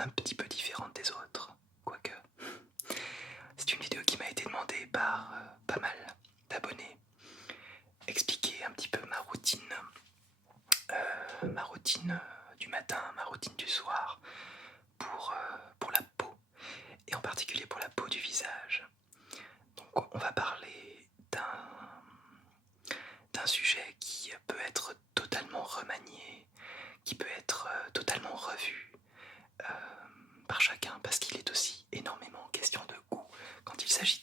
un petit peu différente des autres, quoique. C'est une vidéo qui m'a été demandée par pas mal d'abonnés. Expliquer un petit peu ma routine du matin, ma routine du soir pour la peau, et en particulier pour la peau du visage. Donc on va parler d'un sujet qui peut être totalement remanié, qui peut être totalement revu par chacun, parce qu'il est aussi énormément question de goût quand il s'agit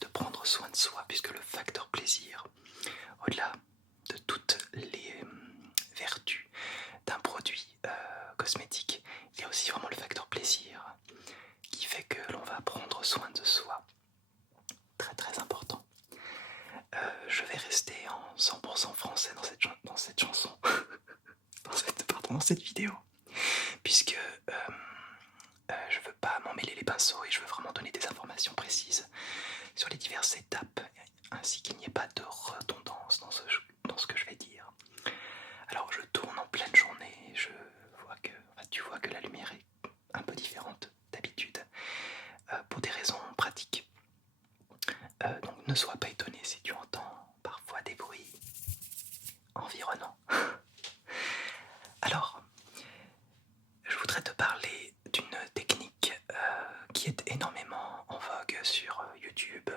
de prendre soin de soi, puisque le facteur plaisir, au-delà de toutes les vertus d'un produit cosmétique, il y a aussi vraiment le facteur plaisir qui fait que l'on va prendre soin de soi. Très très important. Je vais rester en 100% français dans cette chanson, dans cette vidéo, puisque je veux pas m'emmêler les pinceaux et je veux vraiment donner des informations précises sur les diverses étapes, ainsi qu'il n'y ait pas de redondance dans ce que je vais dire. Alors je tourne en pleine journée, tu vois que la lumière est un peu différente d'habitude, pour des raisons pratiques. Donc ne sois pas étonné si tu entends parfois des bruits environnants. Alors, je voudrais te parler d'une technique qui est énormément en vogue sur YouTube,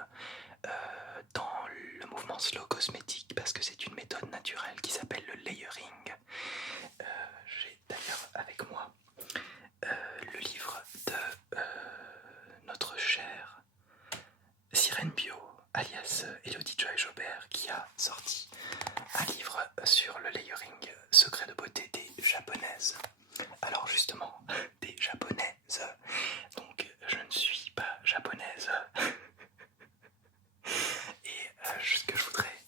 dans le mouvement slow cosmétique, parce que c'est une méthode naturelle qui s'appelle le layering. J'ai d'ailleurs avec moi le livre de notre chère Sirène Bio, alias Elodie Joy Jobert, qui a sorti un livre sur le layering, secret de beauté des japonaises. Alors justement, des japonaises, donc je ne suis pas japonaise. Et ce que je voudrais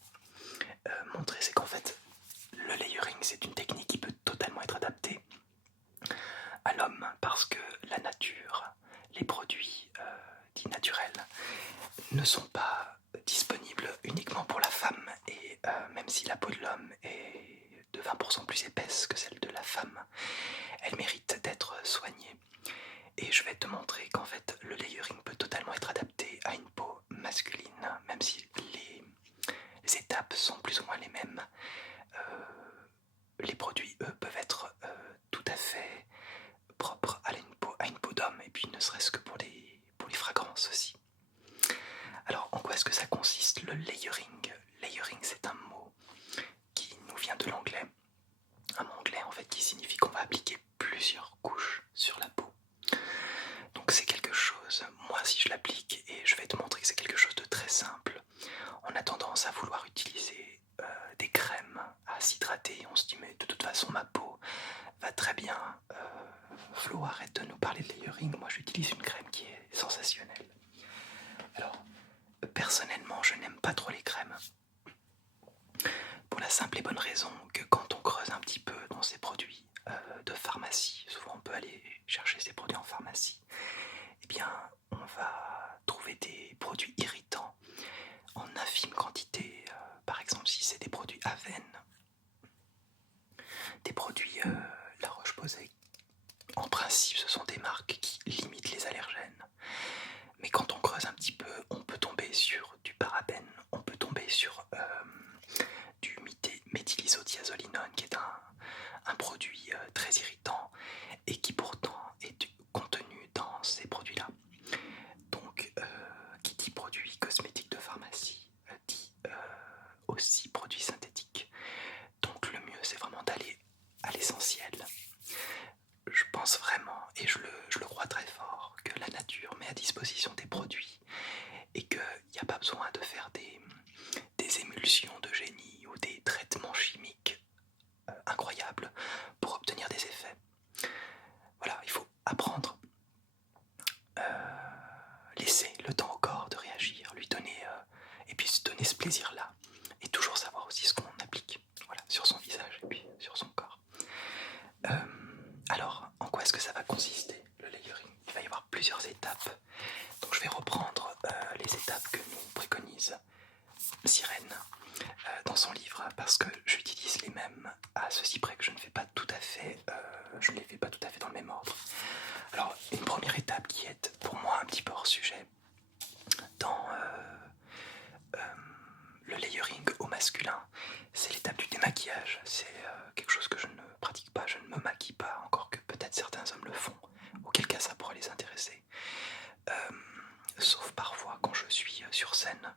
montrer, c'est qu'en fait, le layering, c'est une technique qui peut totalement être adaptée à l'homme, parce que la nature, les produits dits naturels, ne sont pas disponibles uniquement pour la femme, et même si la peau de l'homme est de 20% plus épaisse que celle de la femme, elle mérite d'être soignée. Et je vais te montrer qu'en fait le layering peut totalement être adapté à une peau masculine, même si les étapes sont plus ou moins les mêmes. Les produits, eux, peuvent être tout à fait propres à une peau d'homme, et puis ne serait-ce que pour les fragrances aussi. Alors, en quoi est-ce que ça consiste, le layering? Layering, c'est un mot qui nous vient de l'anglais. Un mot anglais, en fait, qui signifie qu'on va appliquer plusieurs couches sur la peau. Donc c'est quelque chose, moi si je l'applique, et je vais te montrer que c'est quelque chose de très simple, on a tendance à vouloir utiliser des crèmes à s'hydrater. On se dit mais de toute façon ma peau va très bien. Flo, arrête de nous parler de layering, moi j'utilise une crème qui est sensationnelle. Alors, personnellement, je n'aime pas trop les crèmes, pour la simple et bonne raison que quand on creuse un petit peu dans ces produits de pharmacie, souvent on peut aller chercher ces produits en pharmacie, eh bien on va trouver des produits irritants en infime quantité. Par exemple, si c'est des produits Aven, des produits La Roche-Posay, en principe ce sont des marques qui limitent les allergènes. Mais quand on creuse un petit peu, on peut tomber sur du parabène, on peut tomber sur du méthylisothiazolinone, qui est un produit très irritant et qui pourtant est contenu dans ces produits-là. Donc, qui dit produit cosmétique de pharmacie, dit aussi produit synthétique. Donc le mieux, c'est vraiment d'aller à l'essentiel. Je pense vraiment, et je le crois très fort, que la nature met à disposition des produits et qu'il n'y a pas besoin de faire des émulsions de génie ou des traitements chimiques incroyables pour obtenir des effets. Voilà, il faut apprendre, laisser le temps au corps de réagir, lui donner, et puis se donner ce plaisir-là, et toujours savoir aussi ce qu'on applique, voilà, sur son visage et puis sur son corps. Alors, en quoi est-ce que ça va consister, le layering? Il va y avoir plusieurs étapes, donc je vais reprendre les étapes que nous préconise Sirène dans son livre, parce que j'utilise les mêmes, à ceci près que je ne les fais pas tout à fait dans le même ordre. Alors sur scène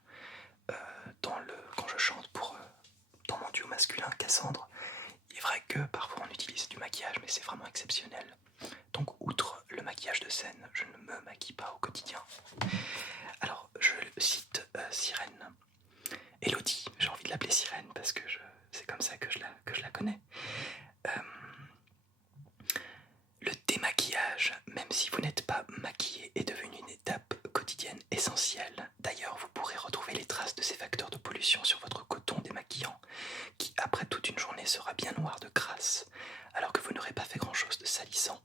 quand je chante dans mon duo masculin Cassandre. Il est vrai que parfois on utilise du maquillage, mais c'est vraiment exceptionnel. Donc outre le maquillage de scène, je ne me maquille pas au quotidien. Alors je cite Sirène. Elodie, j'ai envie de l'appeler Sirène parce que c'est comme ça que je la connais. Le démaquillage, même si vous n'êtes pas maquillé, est devenu une étape quotidienne essentielle. D'ailleurs, vous pourrez retrouver les traces de ces facteurs de pollution sur votre coton démaquillant, qui après toute une journée sera bien noir de crasse, alors que vous n'aurez pas fait grand-chose de salissant.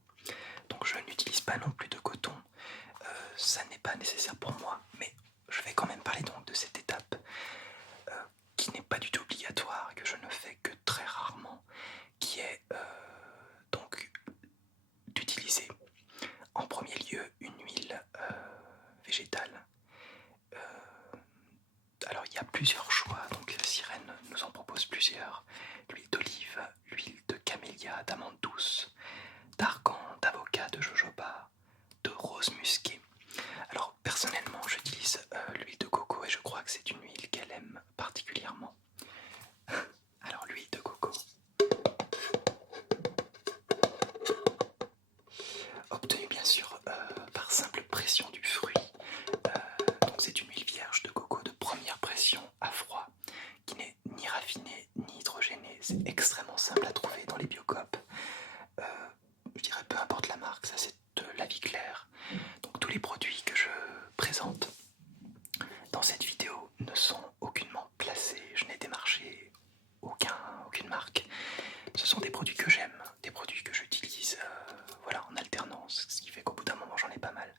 Donc je n'utilise pas non plus de coton, ça n'est pas nécessaire pour moi, mais je vais quand même parler donc de cette étape qui n'est pas du tout obligatoire, que je ne fais que très rarement, qui est donc d'utiliser en premier lieu une huile végétale. Alors il y a plusieurs choix, donc Sirène nous en propose plusieurs. L'huile d'olive, l'huile de camélia, d'amande douce, d'argan, d'avocat, de jojoba, de rose musquée. Alors personnellement j'utilise l'huile de coco et je crois que c'est une huile qu'elle aime particulièrement. Alors l'huile de coco. Obtenue bien sûr par simple pression du fruit. Donc c'est une huile vierge de coco de première pression à froid qui n'est ni raffinée ni hydrogénée. C'est extrêmement simple à trouver dans les biocoop. Je dirais peu importe la marque, ça c'est de La Vie Claire. Donc tous les produits que je présente dans cette vidéo ne sont aucunement placés. Je n'ai démarché aucune marque. Ce sont des produits que j'aime, des produits que j'utilise voilà, en alternance, ce qui fait qu'au bout d'un moment j'en ai pas mal.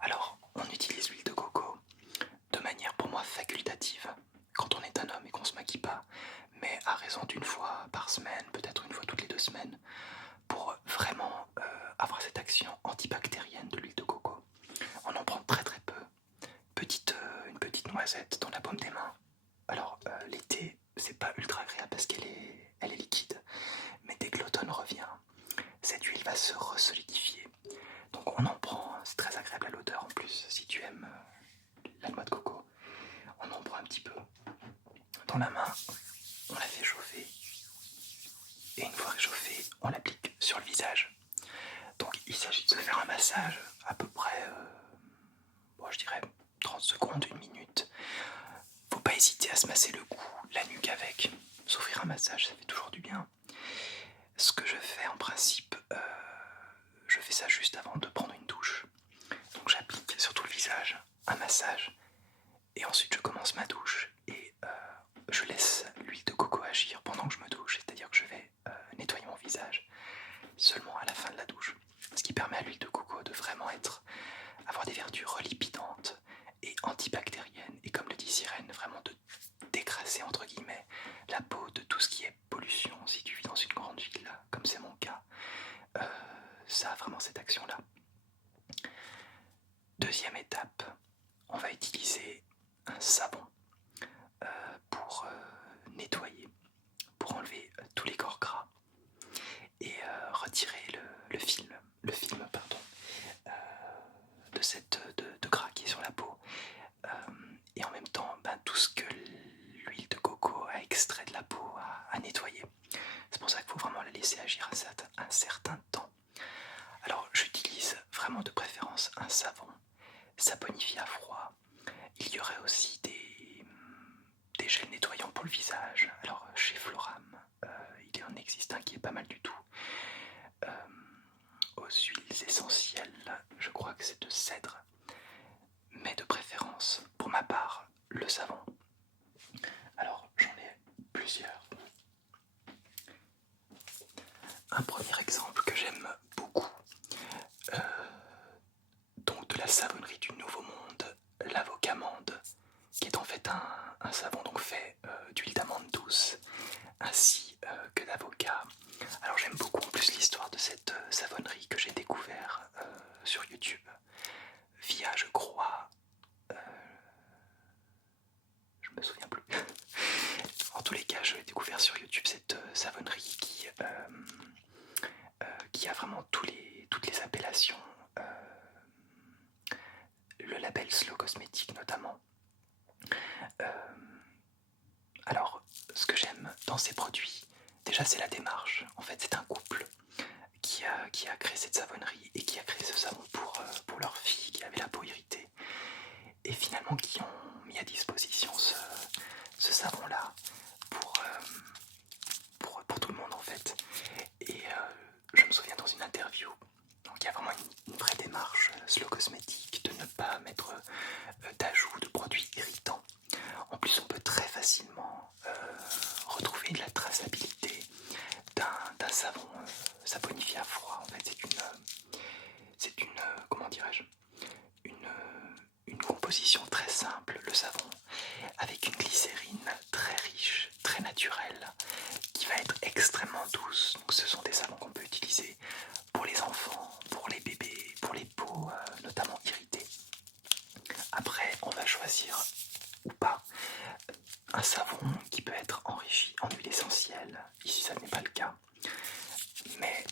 Alors on utilise l'huile de coco de manière pour moi facultative quand on est un homme et qu'on se maquille pas, mais à raison d'une fois par semaine, peut-être une fois toutes les 2 semaines, pour vraiment avoir cette action antibactérienne de l'huile de coco. On en prend très très peu, une petite noisette dans la paume des mains. Alors l'été c'est pas ultra agréable parce qu'elle est liquide, mais dès que l'automne revient, cette huile va se resolidifier. Donc on en prend, c'est très agréable à l'odeur en plus, si tu aimes la noix de coco. On en prend un petit peu dans la main, on la fait chauffer, et une fois réchauffée, on l'applique sur le visage. Donc il s'agit de se faire un massage à peu près, je dirais 30 secondes, 1 minute. Faut pas hésiter à se masser le cou, la nuque avec. S'offrir un massage, ça fait toujours du bien. Ce que je fais en principe, je fais ça juste avant de prendre une douche. Donc j'applique sur tout le visage un massage et ensuite je commence ma douche et je laisse l'huile de coco agir pendant que je me douche, c'est-à-dire que je vais nettoyer mon visage seulement à la fin de la douche. Ce qui permet à l'huile de coco de vraiment avoir des vertus relipidantes et antibactériennes et comme le dit Sirène, vraiment de décrasser entre guillemets la peau de tout ce qui est pollution. Si tu vis dans une grande ville comme c'est mon cas, ça a vraiment cette action là. Deuxième étape, on va utiliser un savon pour nettoyer, pour enlever tous les corps gras et retirer le film de gras qui est sur la peau. Et en même temps, tout ce que l'huile de coco a extrait de la peau à nettoyer. C'est pour ça qu'il faut vraiment la laisser agir un certain temps. Alors j'utilise vraiment de préférence un savon saponifié à froid. Il y aurait aussi des gels nettoyants pour le visage. Alors chez Floram, il en existe un qui est pas mal du tout. Aux huiles essentielles, je crois que c'est de cèdre. Mais de préférence, pour ma part, le savon. Alors j'en ai plusieurs. Un premier exemple que j'aime beaucoup, donc de la savonnerie du Nouveau Monde, l'Avocamande, qui est en fait un savon donc fait d'huile d'amande douce ainsi que d'avocat. Alors j'aime beaucoup en plus l'histoire de cette savonnerie que j'ai découvert sur YouTube via, je crois, je me souviens plus. En tous les cas, je l'ai découvert sur YouTube cette savonnerie qui a vraiment toutes les appellations. Le label Slow Cosmétique notamment. Alors, ce que j'aime dans ces produits, déjà c'est la démarche. En fait, c'est un couple qui a créé cette savonnerie et qui a créé ce savon pour leur fille qui avait la peau irritée. Et finalement qui ont mis à disposition ce savon-là pour tout le monde en fait. Et je me souviens dans une interview, donc il y a vraiment une vraie démarche Slow Cosmétique de ne pas mettre d'ajout de produits irritants. En plus, on peut très facilement retrouver de la traçabilité d'un savon saponifié à froid. En fait, c'est une comment dirais-je, une composition très simple, le savon, avec une glycérine très riche, très naturelle, qui va être extrêmement douce. Donc, ce sont des savons qu'on peut utiliser pour les enfants, pour les bébés, pour les peaux notamment irritées. Après, on va choisir ou pas un savon qui peut être enrichi en huile essentielle. Ici, ça n'est pas le cas. Mais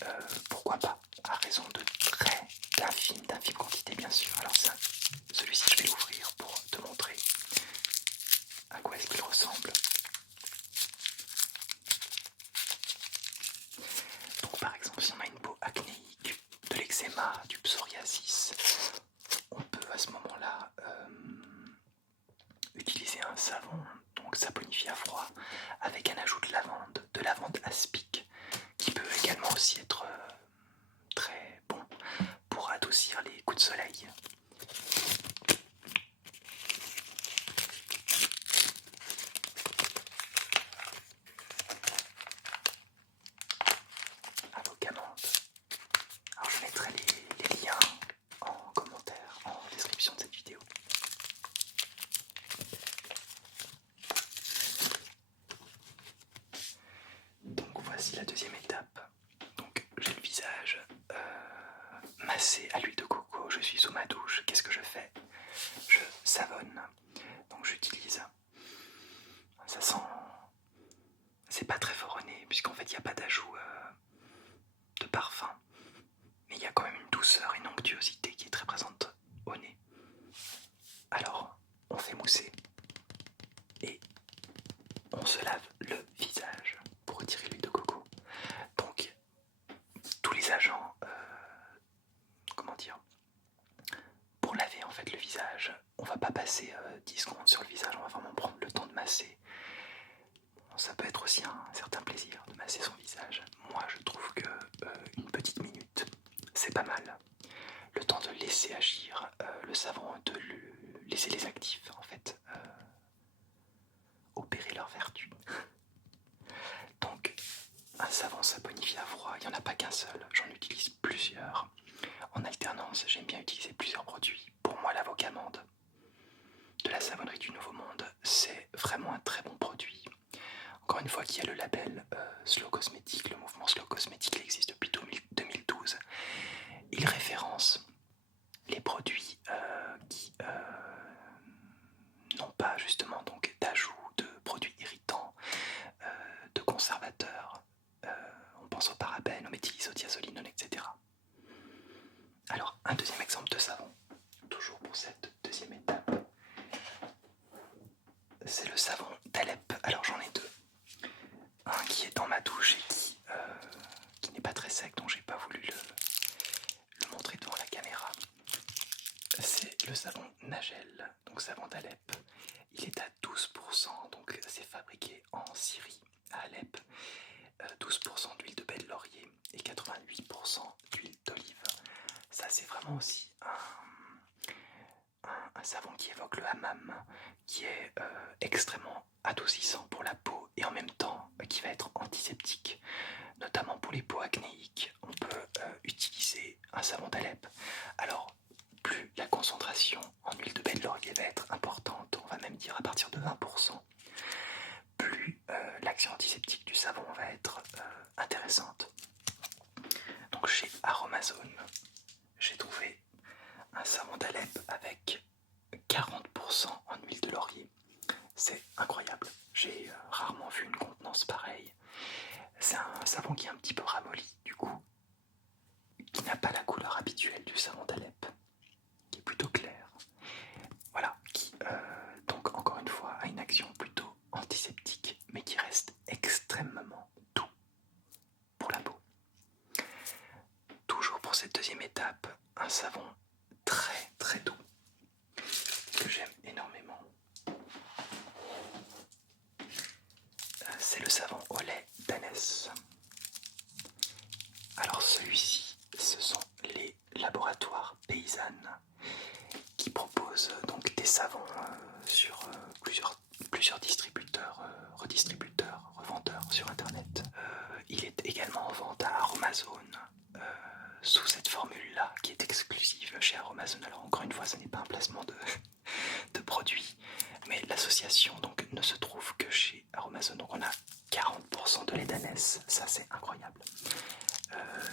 pourquoi pas, à raison de d'infime quantité, bien sûr. Alors celui-ci, je vais l'ouvrir pour te montrer à quoi est-ce qu'il ressemble. Donc par exemple, si on a une peau acnéique, de l'eczéma, du psoriasis, on peut à ce moment-là utiliser un savon, donc saponifié à froid, avec un ajout de lavande aspic, qui peut également aussi être très bon pour adoucir les coups de soleil. Avocat menthe. Alors je mettrai les liens en commentaire, en description de cette vidéo. Donc voici la deuxième étape. Donc j'ai le visage massé à l'huile de coco, je suis sous ma douche. Qu'est-ce que je fais? Je savonne. Donc j'utilise. Ça sent. C'est pas très fort au nez, puisqu'en fait il n'y a pas d'ajout de parfum. Mais il y a quand même une douceur, une onctuosité qui est très présente au nez. Alors, on fait mousser. Et on se lave le visage pour retirer l'huile de coco. Donc, tous les agents, comment dire, pour laver en fait le visage, on va pas passer 10 secondes sur le visage, on va vraiment prendre le temps de masser. Bon, ça peut être aussi un certain plaisir de masser son visage. Moi, je trouve que une petite minute, c'est pas mal. Le temps de laisser agir le savon, de laisser les actifs en fait opérer leur vertu. Donc, un savon saponifié à froid, il n'y en a pas qu'un seul, j'en utilise plusieurs. En alternance, j'aime bien utiliser plusieurs produits. Pour moi, l'avocat menthe de la savonnerie du Nouveau Monde, c'est vraiment un très bon produit. Encore une fois, qui a le label Slow Cosmétique, le mouvement Slow Cosmétique il existe depuis 2012. Il référence les produits qui n'ont pas justement donc d'ajout de produits irritants, de conservateurs, on pense aux parabènes, aux méthylisodiazolinone, etc. Alors un deuxième exemple de savon, toujours pour cette deuxième étape, c'est le savon d'Alep. Alors j'en ai deux, un qui est dans ma douche et qui n'est pas très sec, donc j'ai pas voulu le montrer devant la caméra. C'est le savon Nagel, donc savon d'Alep. Il est à 12%, donc c'est fabriqué en Syrie, à Alep. 12% d'huile de baie de laurier et 88% d'huile d'olive. Ça c'est vraiment aussi un savon qui évoque le hammam, qui est extrêmement adoucissant pour la peau et en même temps qui va être antiseptique, notamment pour les peaux acnéiques. On peut utiliser un savon d'Alep. Alors plus la concentration en huile de baie de laurier va être importante, on va même dire à partir de 20%, plus l'action antiseptique du savon va être intéressante. Donc chez Aromazone, j'ai trouvé un savon d'Alep avec 40% en huile de laurier. C'est incroyable, j'ai rarement vu une contenance pareille. C'est un savon qui est un petit peu ramolli du coup, qui n'a pas la couleur habituelle du savon d'Alep, qui est plutôt clair. troisième étape, un savon très très doux que j'aime énormément. C'est le savon au lait d'ânesse. Alors celui-ci, ce sont les laboratoires paysannes qui proposent donc des savons sur plusieurs distributeurs, redistributeurs, revendeurs sur internet. Il est également en vente à Aromazone sous cette formule-là qui est exclusive chez Aromazone. Alors encore une fois, ce n'est pas un placement de produit, mais l'association donc ne se trouve que chez Aromazone. Donc on a 40% de lait d'ânesse, ça c'est incroyable.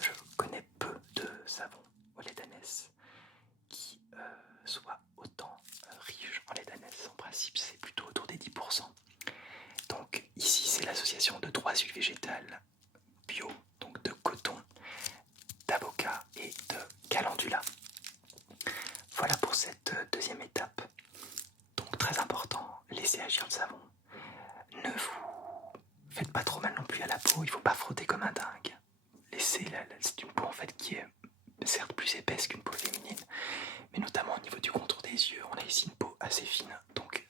Je connais peu de savons au lait d'ânesse qui soient autant riches en lait d'ânesse. En principe, c'est plutôt autour des 10%. Donc ici, c'est l'association de 3 huiles végétales bio, donc de coton, d'avocat et de calendula. Voilà pour cette deuxième étape. Donc très important, laissez agir le savon. Ne vous faites pas trop mal non plus à la peau, il ne faut pas frotter comme un dingue. C'est une peau en fait qui est certes plus épaisse qu'une peau féminine, mais notamment au niveau du contour des yeux, on a ici une peau assez fine. Donc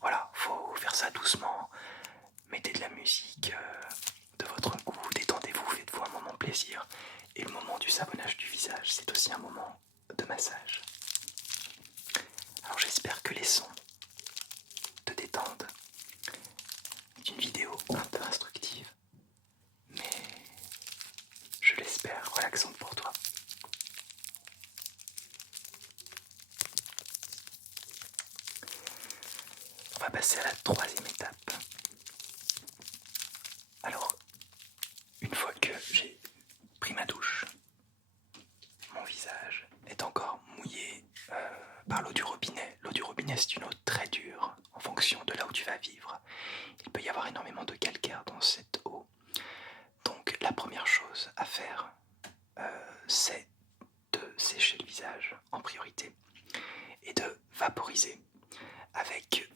voilà, faut faire ça doucement, mettez de la musique de votre goût, détendez-vous, faites-vous un moment plaisir. Et le moment du savonnage du visage, c'est aussi un moment de massage. Alors j'espère que les sons te détendent. C'est une vidéo un peu instructive, mais je l'espère relaxante pour toi. On va passer à la troisième étape. Alors, une fois que j'ai pris ma douche, mon visage est encore mouillé par l'eau du robinet. L'eau du robinet, c'est une eau très dure en fonction de là où tu vas vivre. Il peut y avoir énormément de calcaire dans cette eau. Donc la première chose à faire, c'est de sécher le visage en priorité et de vaporiser avec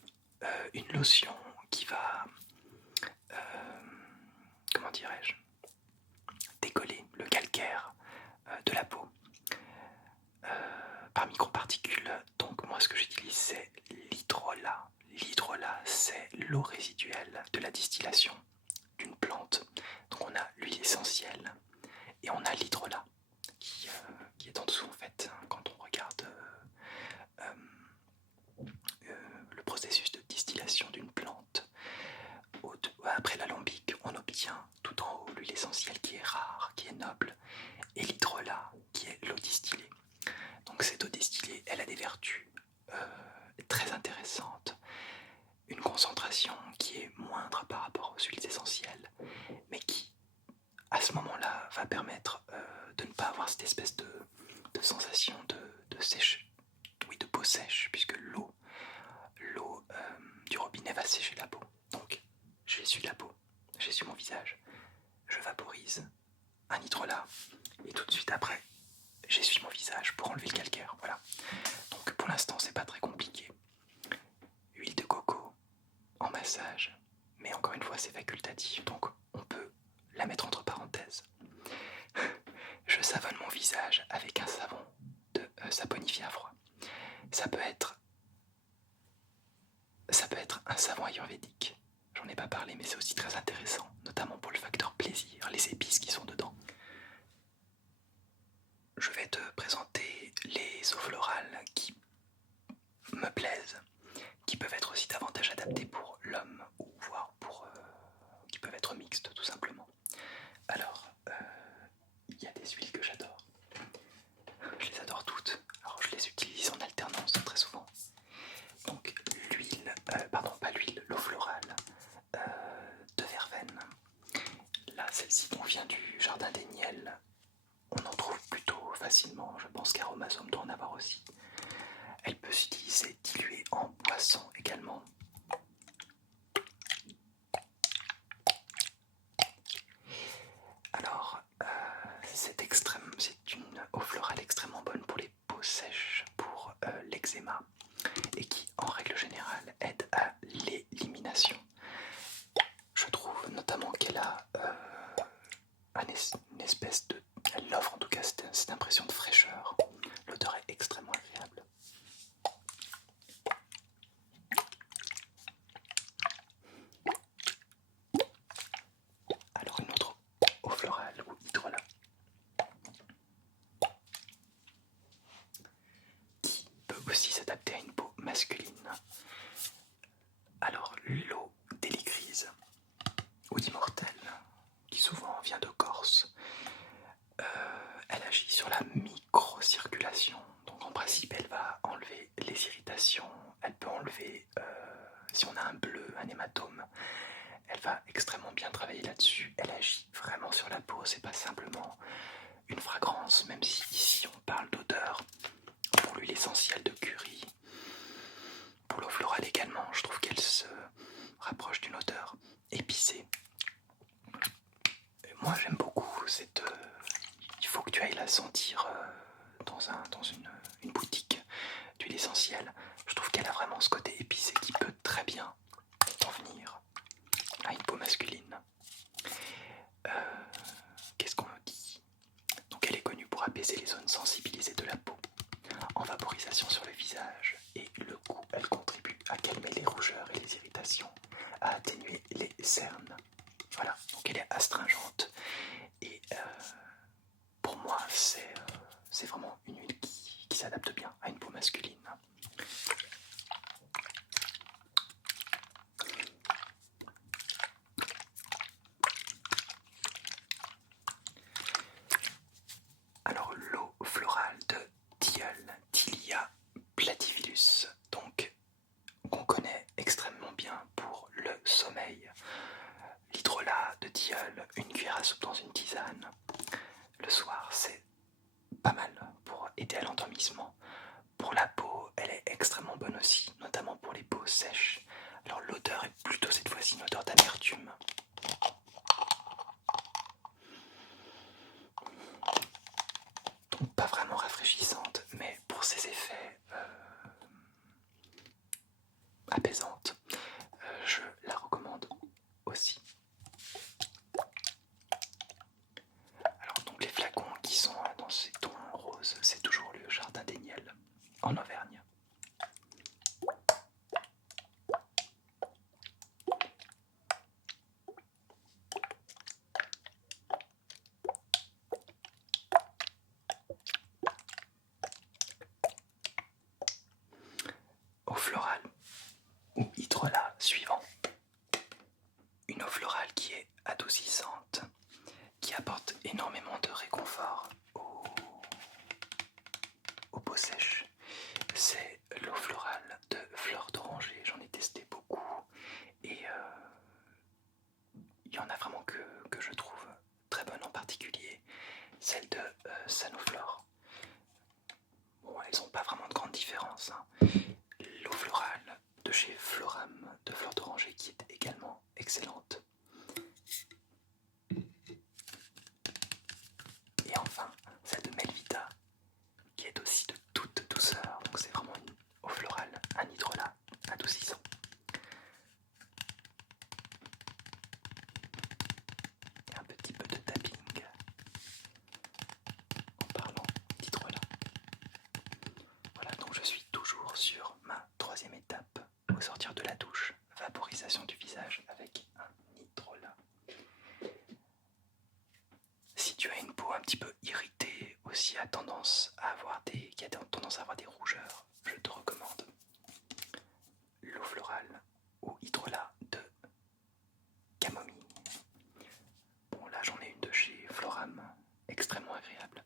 une lotion qui va, comment dirais-je, décoller le calcaire de la peau par microparticules. Donc moi ce que j'utilise c'est l'hydrolat. L'hydrolat c'est l'eau résiduelle de la distillation d'une plante. Donc on a l'huile essentielle et on a l'hydrolat qui est en dessous en fait quand on regarde le processus de distillation d'une plante. Après l'alambic, on obtient tout en haut l'huile essentielle qui est rare, qui est noble, et l'hydrolat qui est l'eau distillée. Donc cette eau distillée, elle a des vertus très intéressantes. Une concentration qui est moindre par rapport aux huiles essentielles, mais qui, à ce moment-là, va permettre de ne pas avoir cette espèce de sensation de sèche, oui, de peau sèche, puisque l'eau du robinet va sécher la peau. Donc, j'essuie la peau, j'essuie mon visage, je vaporise un hydrolat, et tout de suite après, j'essuie mon visage pour enlever le calcaire. Voilà. Donc, pour l'instant, c'est pas très compliqué. Huile de coco en massage, mais encore une fois, c'est facultatif, donc on peut la mettre entre parenthèses. Je savonne mon visage avec un savon de saponifié à froid. Ça peut être un savon ayurvédique. J'en ai pas parlé, mais c'est aussi très intéressant, notamment pour le facteur plaisir, les épices qui sont dedans. Je vais te présenter les eaux florales qui me plaisent, qui peuvent être aussi davantage adaptées pour l'homme, ou voire qui peuvent être mixtes tout simplement. Alors, il y a des huiles que j'adore. Je les adore toutes. Alors je les utilise en alternance très souvent. Donc l'eau florale de verveine. Là, celle-ci vient du jardin des Niels. On en trouve plutôt facilement. Je pense qu'Aromazone doit en avoir aussi. Elle peut s'utiliser diluée en boisson également. Alors, c'est une eau florale extrêmement bonne pour les peaux sèches, pour l'eczéma, et qui, en règle générale, aide à l'élimination. Je trouve notamment qu'elle a une espèce de... Elle offre en tout cas cette impression de fraîcheur fraîcheur. L'odeur est extrêmement agréable. Alors une autre eau florale ou hydrolat qui peut aussi s'adapter à une peau masculine. Alors l'eau d'Hélicrise ou d'Immortel, qui souvent vient de Corse, elle agit sur la microcirculation. Donc en principe elle va enlever les irritations, elle peut enlever, si on a un bleu, un hématome, elle va extrêmement bien travailler là-dessus. Elle agit vraiment sur la peau, c'est pas simplement une fragrance, même si ici on parle d'odeur. Pour l'huile essentielle de curry, pour l'eau florale également, je trouve qu'elle se rapproche d'une odeur épicée. Et moi j'aime beaucoup cette... il faut que tu ailles la sentir dans une boutique d'huile essentielle. Je trouve qu'elle a vraiment ce côté épicé qui peut très bien convenir à une peau masculine. Qu'est-ce qu'on me dit? Donc elle est connue pour apaiser les zones sensibilisées de la peau, en vaporisation sur le visage, et le coup, elle contribue à calmer les rougeurs et les irritations, à atténuer les cernes. Voilà, donc elle est astringente, et pour moi, c'est vraiment une huile qui s'adapte bien à une peau masculine. Alors l'eau florale de tilleul, Tilia platyvilus, donc qu'on connaît extrêmement bien pour le sommeil. L'hydrolat de tilleul, une cuillère à soupe dans une tisane. Le soir, c'est pas mal pour aider à l'endormissement. Pour la peau, elle est extrêmement bonne aussi, notamment pour les peaux sèches. Alors l'odeur est plutôt cette fois-ci une odeur d'amertume. Donc pas vraiment rafraîchissante, mais pour ses effets apaisante, je la recommande aussi. Alors donc les flacons qui sont dans ces tons roses, c'est toujours le Jardin des Niels en Auvergne. Eau florale ou hydrolat suivant. Une eau florale qui est adoucissante, qui apporte énormément de réconfort aux peaux sèches. C'est l'eau florale de Fleur d'Oranger. J'en ai testé beaucoup et il y en a vraiment que je trouve très bonne, en particulier celle de Sanoflore. Bon, elles n'ont pas vraiment de grande différence, hein. L'eau florale de chez Floram de Fleur d'Oranger qui est également excellente. Et enfin, celle de Melvita qui est aussi de toute douceur. Donc c'est vraiment une eau florale, un hydrolat adoucissant. Et un petit peu de tapping en parlant d'hydrolat. Voilà, donc je suis toujours sur ma troisième étape au sortir de la douche, vaporisation du visage avec un hydrolat. Si tu as une peau un petit peu irritée, aussi qui a tendance à avoir des rougeurs, je te recommande l'eau florale ou hydrolat de camomille. Bon, là j'en ai une de chez Floram, extrêmement agréable.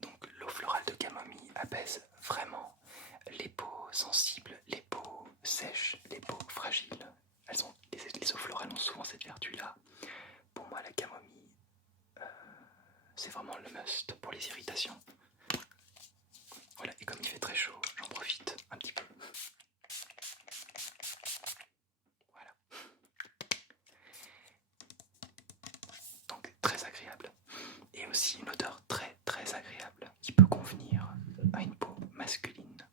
Donc l'eau florale de camomille apaise vraiment les peaux sensibles, les peaux sèches, les peaux fragiles. Les eaux florales ont souvent cette vertu-là. Pour moi, la camomille, c'est vraiment le must pour les irritations. Voilà, et comme il fait très chaud, j'en profite un petit peu. Voilà. Donc très agréable. Et aussi une odeur très très agréable qui peut convenir à une peau masculine.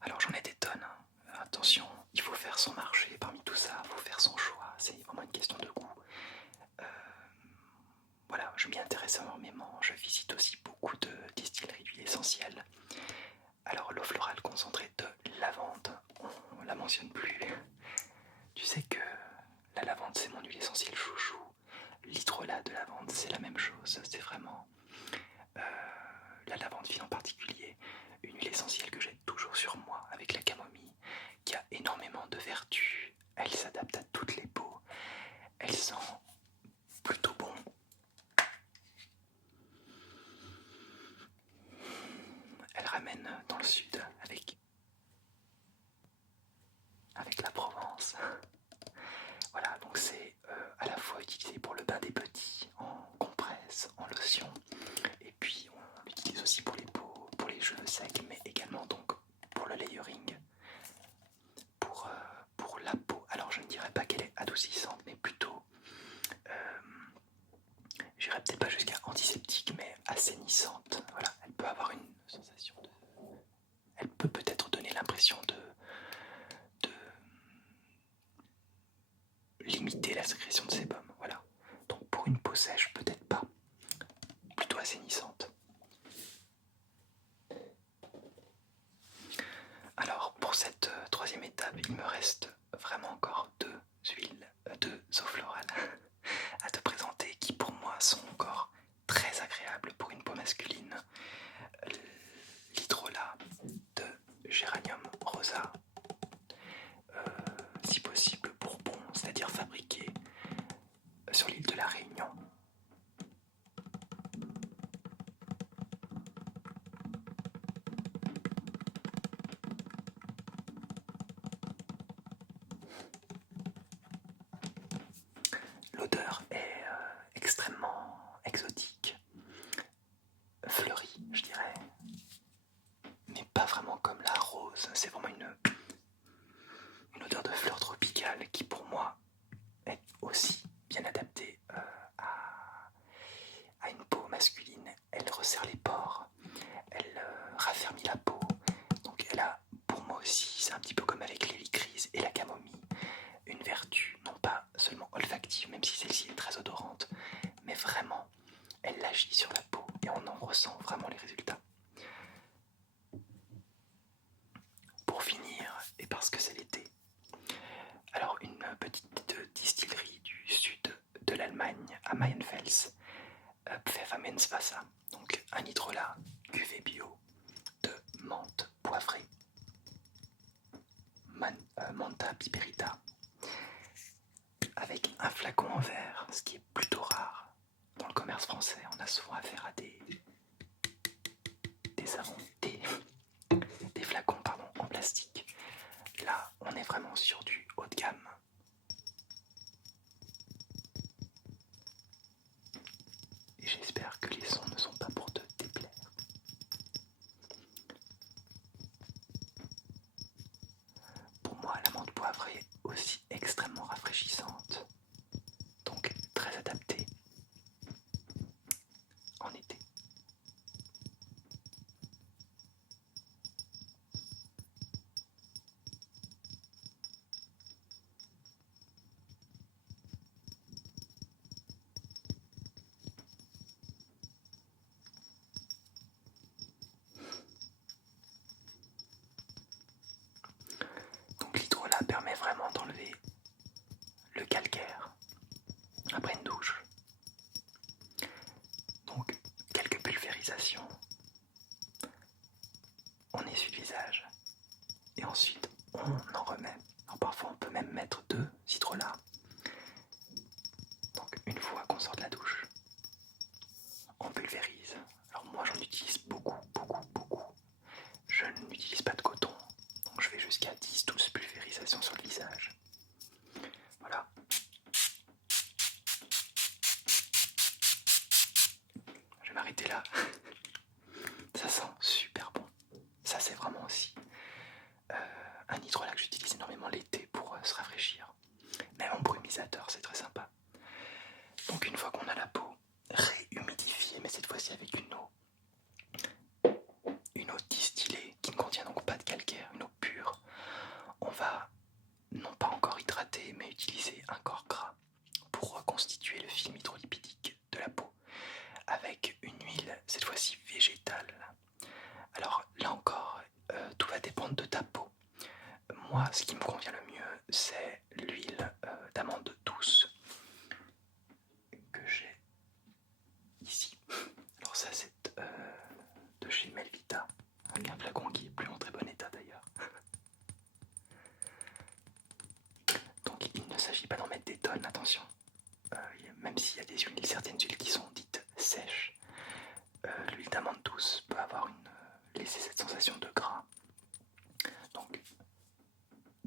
Alors j'en ai des tonnes, hein. Attention, il faut faire son marché parmi tout ça, il faut faire son choix, c'est vraiment une question de goût. je m'y intéresse énormément, je visite aussi beaucoup de distilleries d'huile essentielle. Alors l'eau florale concentrée de lavande, on la mentionne plus. Tu sais que la lavande c'est mon huile essentielle chouchou. L'hydrolat de lavande c'est la même chose, c'est vraiment la lavande fine en particulier, une huile essentielle que j'ai toujours sur moi avec la camomille, qui a énormément de vertus. Elle s'adapte à toutes les peaux, elle sent plutôt bon. Elle ramène dans le sud avec la Provence. Voilà, donc c'est à la fois utilisé pour le bain des petits, en compresse, en lotion, et puis on l'utilise aussi pour les peaux, pour les cheveux secs, mais également donc pour le layering, pour la peau. Alors je ne dirais pas qu'elle est adoucissante, mais plutôt, j'irais peut-être pas jusqu'à antiseptique, mais assainissante. Voilà, elle peut avoir une sensation de... Elle peut peut-être donner l'impression de limiter la sécrétion de sébum, voilà. Donc pour une peau sèche, peut-être pas, plutôt assainissante. Alors pour cette troisième étape, il me reste vraiment encore deux eaux florales à te présenter qui pour moi sont encore très agréables pour une peau masculine. L'hydrolat de Géranium rosa, si possible Bourbon, c'est-à-dire fabriqué sur l'île de la Réunion. L'odeur est extrêmement exotique, fleurie, je dirais, mais pas vraiment comme la rose. C'est vraiment une odeur de fleur tropicale qui, pour moi, est aussi bien adaptée à une peau masculine. Elle resserre les pores, elle raffermit la peau. Donc elle a, pour moi aussi, c'est un petit peu comme avec l'hélicryse et la camomille, une vertu non pas seulement olfactive, même si celle-ci est très odorante, mais vraiment, elle agit sur la peau et on en ressent vraiment les résultats. Pour finir, et parce que c'est l'été, alors une petite distillerie du sud de l'Allemagne, à Mainfels, Pfefferminzwasser, donc un hydrolat cuvée bio de menthe poivrée, Manta piperita, avec un flacon en verre, ce qui est plutôt rare. Dans le commerce français, on a souvent affaire à des flacons en plastique. Là, on est vraiment sur du haut de gamme. Et j'espère que les sons ne sont pas pour te déplaire. Pour moi, la menthe poivrée est aussi extrêmement rafraîchissante, donc très adaptée en été. Donc l'hydrolat permet vraiment d'enlever le calcaire après une douche. Donc quelques pulvérisations, on essuie le visage et ensuite on en remet. Alors parfois on peut même mettre 2 hydrolats. Donc une fois qu'on sort de la douche, on pulvérise. Alors moi j'en utilise beaucoup. Je n'utilise pas de coton, donc je vais jusqu'à 10-12 pulvérisations sur le visage. Voilà. Je vais m'arrêter là. Ça sent super bon. Ça c'est vraiment aussi un hydrolat que j'utilise énormément l'été pour se rafraîchir. Même en brumisateur, c'est très sympa. Donc une fois qu'on a la peau réhumidifiée, mais cette fois-ci avec une eau distillée qui ne contient donc pas de calcaire, une eau pure, on va non pas encore hydrater, mais utiliser un corps gras pour reconstituer le film hydrolipidique de la peau. avec une huile, cette fois-ci végétale. Alors là encore, tout va dépendre de ta peau. Moi, ce qui me convient le mieux, c'est l'huile d'amande douce que j'ai ici. Alors ça, c'est de chez Melvita, avec un flacon qui est plus en très bon état d'ailleurs. Donc il ne s'agit pas d'en mettre des tonnes, attention. Même s'il y a des huiles, certaines huiles qui sont dites sèches, l'huile d'amande douce peut laisser cette sensation de gras. Donc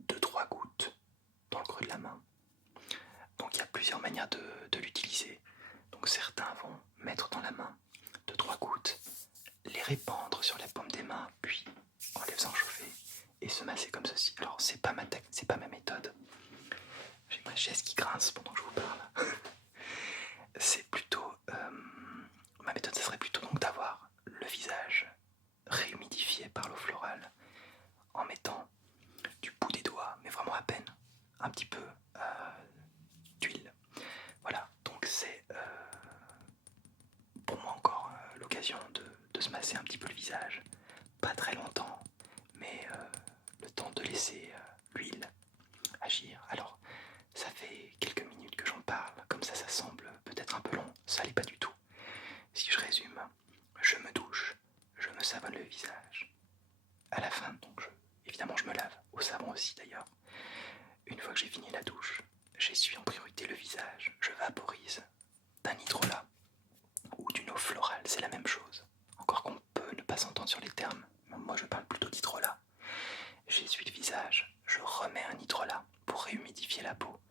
2-3 gouttes dans le creux de la main. Donc il y a plusieurs manières de l'utiliser. Donc certains vont mettre dans la main 2-3 gouttes, les répandre sur la paume des mains, puis en les faisant chauffer et se masser comme ceci. Alors c'est pas ma méthode. J'ai ma chaise qui grince pendant que je vous parle. C'est plutôt ma méthode, ça serait plutôt donc d'avoir le visage réhumidifié par l'eau florale en mettant du bout des doigts, mais vraiment à peine, un petit peu d'huile. Voilà, donc c'est pour moi encore l'occasion de se masser un petit peu le visage, pas très longtemps, mais le temps de laisser l'huile agir. Alors ça fait quelques minutes que j'en parle, comme ça semble peut-être un peu long, ça l'est pas du tout. Si je résume, je me douche, je me savonne le visage. À la fin, donc évidemment je me lave, au savon aussi d'ailleurs. Une fois que j'ai fini la douche, j'essuie en priorité le visage, je vaporise d'un hydrolat ou d'une eau florale, c'est la même chose. Encore qu'on peut ne pas s'entendre sur les termes, moi je parle plutôt d'hydrolat. J'essuie le visage, je remets un hydrolat pour réhumidifier la peau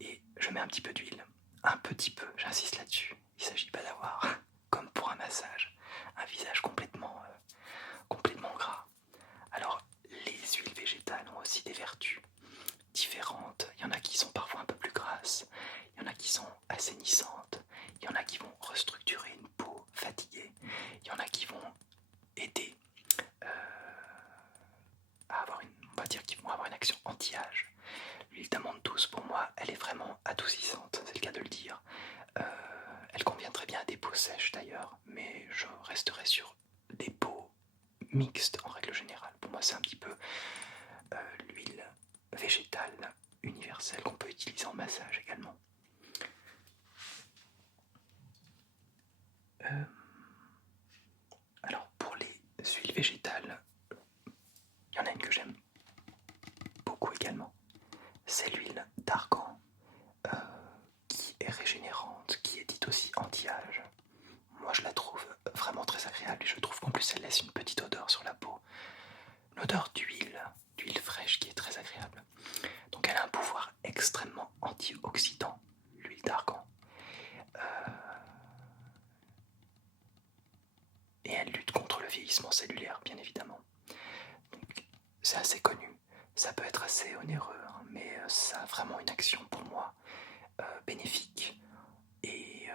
et je mets un petit peu d'huile. Un petit peu, j'insiste là-dessus. Il ne s'agit pas d'avoir, comme pour un massage, un visage complètement gras. Alors, les huiles végétales ont aussi des vertus différentes. Il y en a qui sont parfois un peu plus grasses, il y en a qui sont assainissantes, il y en a qui vont restructurer une peau fatiguée, il y en a qui vont aider à avoir une action anti-âge. L'huile d'amande douce, pour moi, elle est vraiment adoucissante, c'est le cas de le dire. Elle convient très bien à des peaux sèches d'ailleurs, mais je resterai sur des peaux mixtes en règle générale. Pour moi, c'est un petit peu l'huile végétale universelle qu'on peut utiliser en massage également. Alors pour les huiles végétales, il y en a une que j'aime beaucoup également. C'est l'huile d'argan, qui est régénérante, qui est dite aussi anti-âge. Moi je la trouve vraiment très agréable et je trouve qu'en plus elle laisse une petite odeur sur la peau. Une odeur d'huile fraîche qui est très agréable. Donc elle a un pouvoir extrêmement antioxydant, l'huile d'argan. Et elle lutte contre le vieillissement cellulaire, bien évidemment. Donc c'est assez connu, ça peut être assez onéreux, hein, mais ça a vraiment une action pour moi bénéfique. Et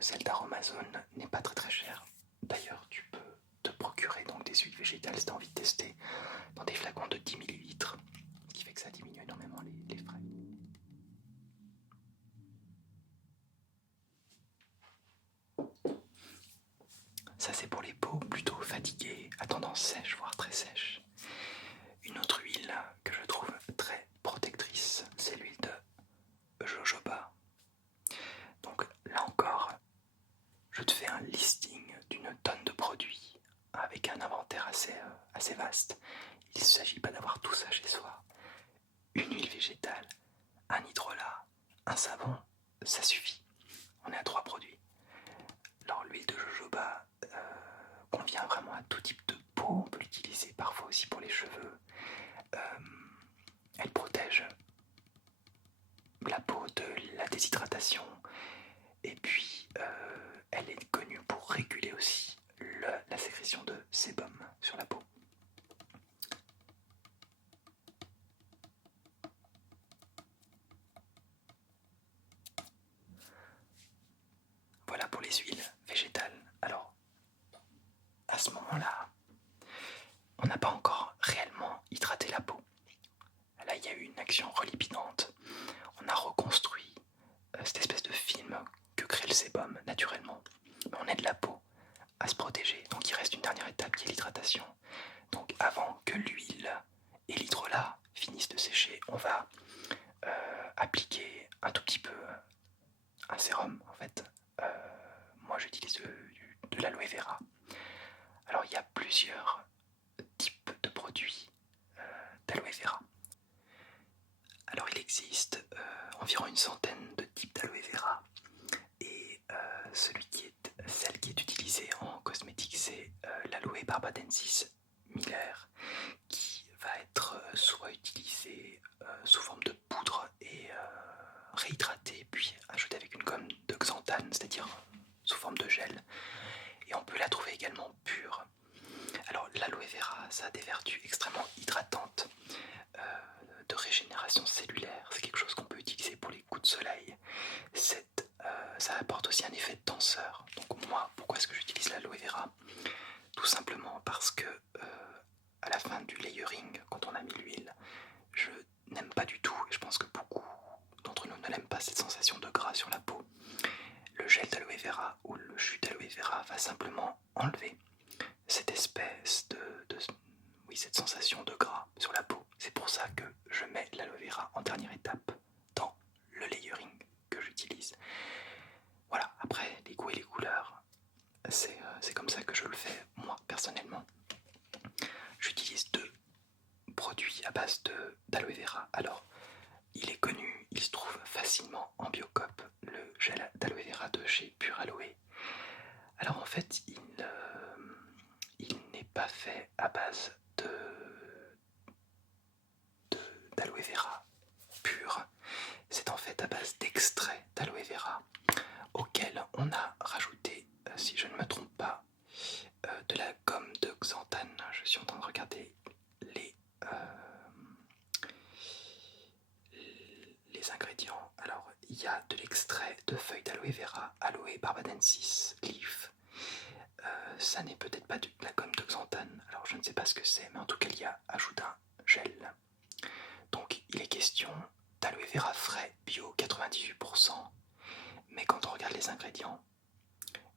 celle d'Aromazone n'est pas très très chère. D'ailleurs, tu peux te procurer donc des huiles végétales si tu as envie de tester dans des flacons de 10 ml, ce qui fait que ça diminue énormément les frais. Ça c'est pour les peaux plutôt fatiguées, à tendance sèche, voire très sèche. Une autre huile que je trouve très protectrice, c'est l'huile de jojoba. Donc là encore, je te fais un listing d'une tonne de produits avec un inventaire assez vaste. Il ne s'agit pas d'avoir tout ça chez soi. Une huile végétale, un hydrolat, un savon, ça suffit. On est à 3 produits. Alors l'huile de jojoba convient vraiment à tout type de peau. On peut l'utiliser parfois aussi pour les cheveux. Elle protège la peau de la déshydratation. Et puis elle est connue pour réguler aussi la sécrétion de sébum sur la peau. Voilà pour les huiles végétales. Alors, à ce moment-là, on n'a pas encore réellement hydraté la peau. Là, il y a eu une action relipidante. On a reconstruit cette espèce de film que crée le sébum naturellement. on aide la peau à se protéger. Donc il reste une dernière étape qui est l'hydratation. Donc avant que l'huile et l'hydrolat finissent de sécher, on va appliquer un tout petit peu un sérum en fait. Moi j'utilise de l'aloe vera. Alors il y a plusieurs types de produits d'aloe vera. Alors il existe environ une centaine de types d'aloe vera et celle qui est utilisée en cosmétique c'est l'aloe barbadensis Miller qui va être soit utilisée sous forme de poudre et réhydratée puis ajoutée avec une gomme de xanthane, c'est-à-dire sous forme de gel, et on peut la trouver également pure. Alors l'aloe vera ça a des vertus extrêmement hydratantes, de régénération cellulaire, c'est quelque chose qu'on peut utiliser pour les coups de soleil. Ça apporte aussi un effet de tenseur. Donc moi, pourquoi est-ce que j'utilise l'aloe vera? Tout simplement parce que à la fin du layering, quand on a mis l'huile, je n'aime pas du tout, et je pense que beaucoup d'entre nous ne l'aiment pas, cette sensation de gras sur la peau. Le gel d'aloe vera ou le jus d'aloe vera va simplement enlever cette espèce cette sensation de gras sur la peau. C'est pour ça que je mets l'aloe vera en dernière étape dans le layering que j'utilise. Voilà, après les goûts et les couleurs, c'est comme ça que je le fais moi personnellement. J'utilise 2 produits à base d'aloe vera. Alors, il est connu, il se trouve facilement en Biocop, le gel d'aloe vera de chez Pure Aloe. Alors en fait, il n'est pas fait à base d'aloe vera pur. C'est en fait à base d'extrait d'aloe vera auquel on a rajouté, si je ne me trompe pas, de la gomme de xanthane. Je suis en train de regarder les ingrédients. Alors il y a de l'extrait de feuilles d'aloe vera, aloe barbadensis leaf. Ça n'est peut-être pas de la gomme de xanthane, alors je ne sais pas ce que c'est, mais en tout cas il y a ajout d'un gel. Donc il est question d'aloe vera frais bio 98%, mais quand on regarde les ingrédients,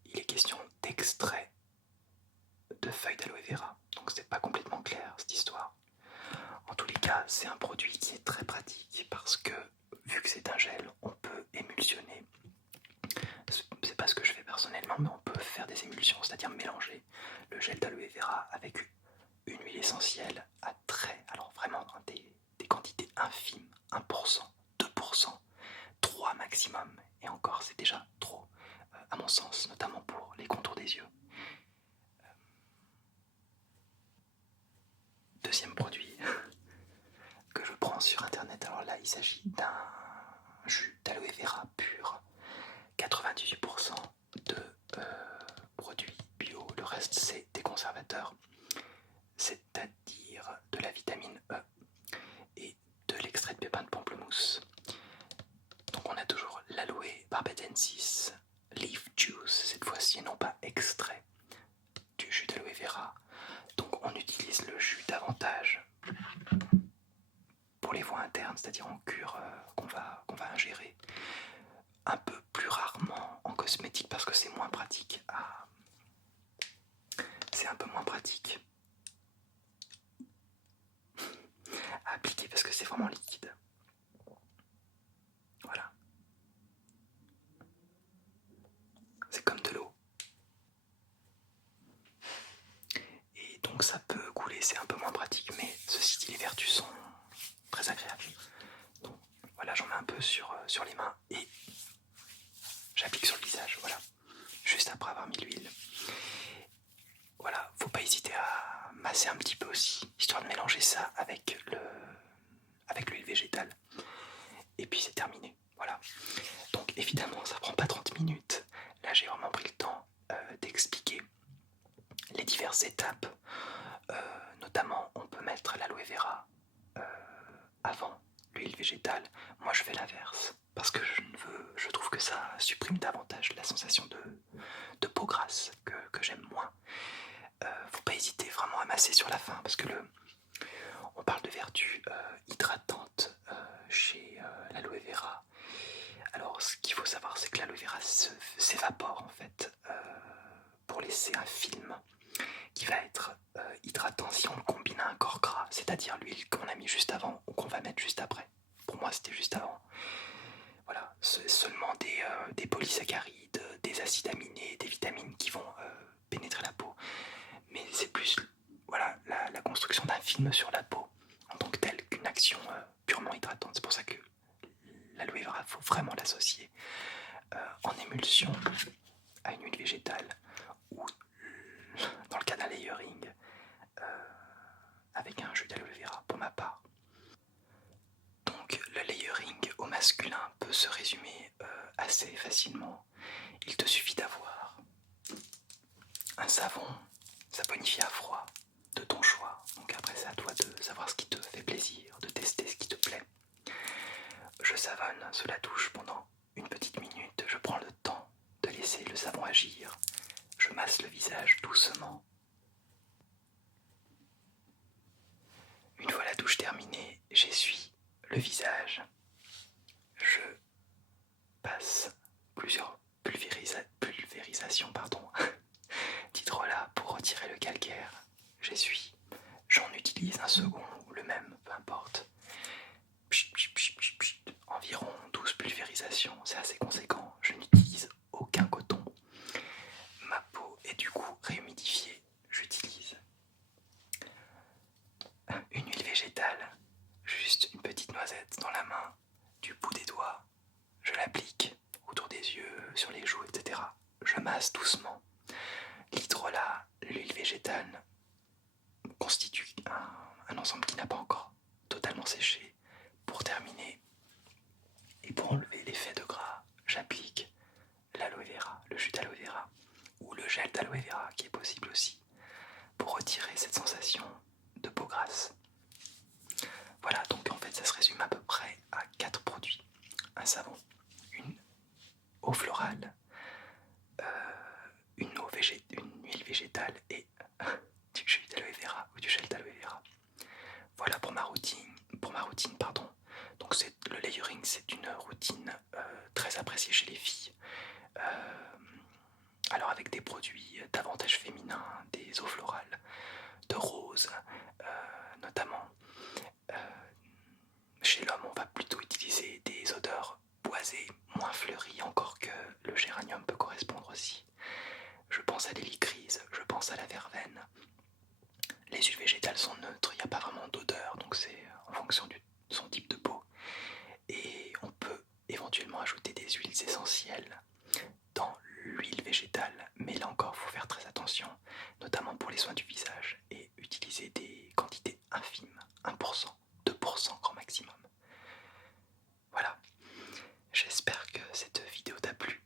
il est question d'extrait de feuilles d'aloe vera. Donc c'est pas complètement clair cette histoire. En tous les cas, c'est un produit qui est très pratique parce que vu que c'est un gel, on peut émulsionner. C'est pas ce que je fais personnellement, mais on peut faire des émulsions, c'est-à-dire mélanger le gel d'aloe vera avec une huile essentielle à alors vraiment des quantités infimes, 1%, 2%, 3 maximum, et encore c'est déjà trop, à mon sens, notamment pour les contours des yeux. Deuxième produit que je prends sur internet, alors là il s'agit d'un jus d'aloe vera pur, 98% de produits bio, le reste c'est des conservateurs, c'est-à-dire de la vitamine E et de l'extrait de pépins de pamplemousse. Donc on a toujours l'aloe barbadensis leaf juice cette fois-ci, et non pas extrait du jus d'aloe vera. Donc on utilise le jus davantage pour les voies internes, c'est-à-dire en cure qu'on va ingérer, un peu plus rarement en cosmétique parce que c'est moins pratique c'est un peu moins pratique à appliquer parce que c'est vraiment liquide. Voilà. C'est comme de l'eau. Et donc ça peut couler, c'est un peu moins pratique, mais ceci dit, les vertus sont très agréables. Donc voilà, j'en mets un peu sur les mains et j'applique sur le visage, voilà. Juste après avoir mis l'huile. Voilà, faut pas hésiter à masser un petit peu aussi, histoire de mélanger ça avec l'huile végétale. Et puis c'est terminé, voilà. Donc évidemment, ça prend pas 30 minutes. Là, j'ai vraiment pris le temps d'expliquer les diverses étapes. Notamment, on peut mettre l'aloe vera avant l'huile végétale. Moi, je fais l'inverse parce que je trouve que ça supprime davantage la sensation de peau grasse que j'aime moins. Faut pas hésiter vraiment à masser sur la fin parce que on parle de vertus hydratantes chez l'aloe vera. Alors ce qu'il faut savoir c'est que l'aloe vera s'évapore en fait pour laisser un film qui va être hydratant si on le combine à un corps gras, c'est-à-dire l'huile qu'on a mis juste avant ou qu'on va mettre juste après. Pour moi c'était juste avant. Voilà, c'est seulement des polysaccharides, des acides aminés, des vitamines qui vont pénétrer la peau. Mais c'est plus voilà, la construction d'un film sur la peau en tant que telle qu'une action purement hydratante. C'est pour ça que l'aloe vera, il faut vraiment l'associer en émulsion à une huile végétale ou dans le cas d'un layering avec un jus d'aloe vera pour ma part. Donc le layering au masculin peut se résumer assez facilement. Il te suffit d'avoir un savon saponifié à froid de ton choix. Donc après c'est à toi de savoir ce qui te fait plaisir, de tester ce qui te plaît. Je savonne sous la douche pendant une petite minute, je prends le temps de laisser le savon agir. Je masse le visage doucement. Une fois la douche terminée, j'essuie le visage. Je passe plusieurs pulvérisations d'hydrolat pour retirer le calcaire. J'essuie. J'en utilise un second ou le même, peu importe. Environ 12 pulvérisations, c'est assez conséquent. Je n'utilise aucun coton. Ma peau est du coup réhumidifiée. J'utilise une huile végétale, juste une petite noisette dans la main, du bout des doigts. Je l'applique autour des yeux, sur les joues, etc. Je masse doucement. L'hydrolat, l'huile végétale, constitue un ensemble qui n'a pas encore totalement séché. Pour terminer, et pour enlever l'effet de gras, j'applique l'aloe vera, le jus d'aloe vera, ou le gel d'aloe vera qui est possible aussi, pour retirer cette sensation de peau grasse. Voilà, donc en fait ça se résume à peu près à 4 produits. Un savon, une eau florale, une huile végétale et du jus d'aloe vera ou du gel d'aloe vera. Voilà pour ma routine, pardon. Donc le layering, c'est une routine très appréciée chez les filles. Alors avec des produits davantage féminins, des eaux florales, de rose notamment. Chez l'homme, on va plutôt utiliser des odeurs boisées, moins fleuries, encore que le géranium peut correspondre aussi. Je pense à l'hélicryse, je pense à la verveine. Les huiles végétales sont neutres, il n'y a pas vraiment d'odeur, donc c'est en fonction de son type de peau. Et on peut éventuellement ajouter des huiles essentielles dans l'huile végétale, mais là encore, il faut faire très attention, notamment pour les soins du visage, et utiliser des quantités infimes, 1%, 2% grand maximum. Voilà, j'espère que cette vidéo t'a plu.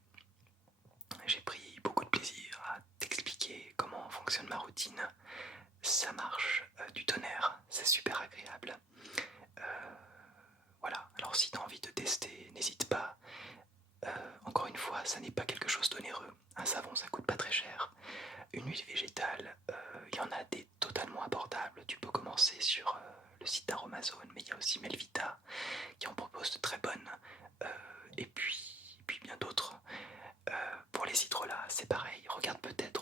J'ai pris beaucoup de plaisir à t'expliquer comment fonctionne ma routine. Ça marche du tonnerre, c'est super agréable. Voilà, alors si tu as envie de tester, n'hésite pas. Encore une fois, ça n'est pas quelque chose d'onéreux. Un savon, ça coûte pas très cher. Une huile végétale, il y en a des totalement abordables. Tu peux commencer sur le site d'Aromazone, mais il y a aussi Melvita qui en propose de très bonnes. Et puis bien d'autres. Pour les hydrolats, c'est pareil. Regarde peut-être